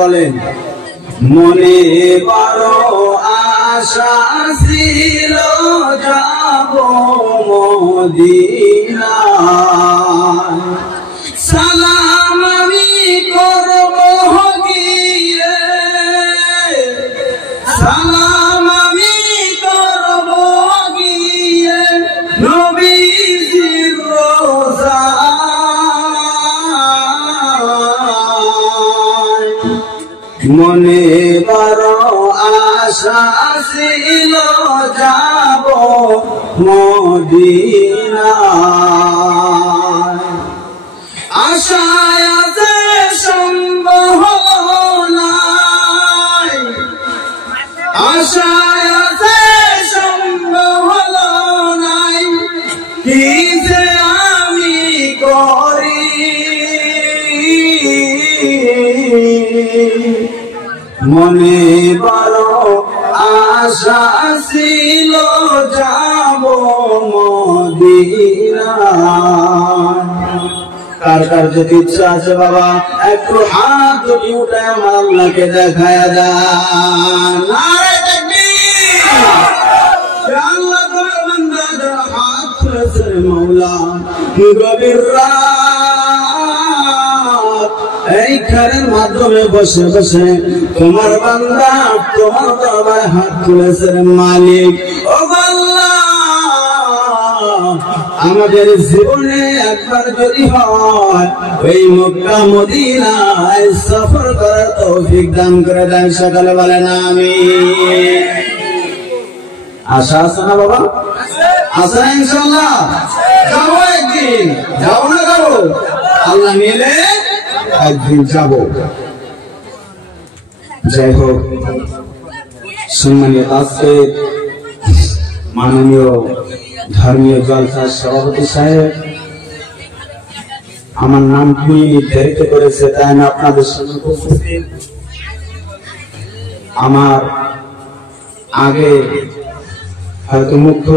বলেন মনে বড় আশা ছিল যাব মদিনায় সালাম আমি করব গিয়ে সালাম আমি করব গিয়ে নবীজির রোজায় মনে বড় আশা ছিল যাব মদিনায় আশায় আছে সম্ভব নাই আশায় আছে সম্ভব নাই কি যে আমি করি মনে বড় আশা ছিল যাব মদিনায় কার কার যদি ইচ্ছা আছে বাবা একটু হাত দুটি উঠে আমার আল্লাহকে দেখায় দেন নারে তাকবীর আল্লাহ তোমার বান্দা যারা হাত তুলেছে মাওলা গভীর রাত এই ঘরের মাধ্যমে বসে বসে তোমার বান্দা তোমার দরবারে হাত তুলেছে মালিক ও আল্লাহ আমাদের জীবনে একবার যদি হয় ওই মক্কা মদিনায় সফর করার তৌফিক দান করে দেন সকালে বলেন আমিন আশা আছে না বাবা আছে না ইনশাআল্লাহ যাবো একদিন যাবো না যাবো আল্লাহ মিলে একদিন যাবো যাই হোক সম্মানিত আজকে মাননীয় ধর্মীয় জলসার সভাপতি সাহেব আমার নামটি নির্ধারিত করেছে তাই আমি আপনাদের সামনে উপস্থিত আমার আগে হয়তো মুখ্য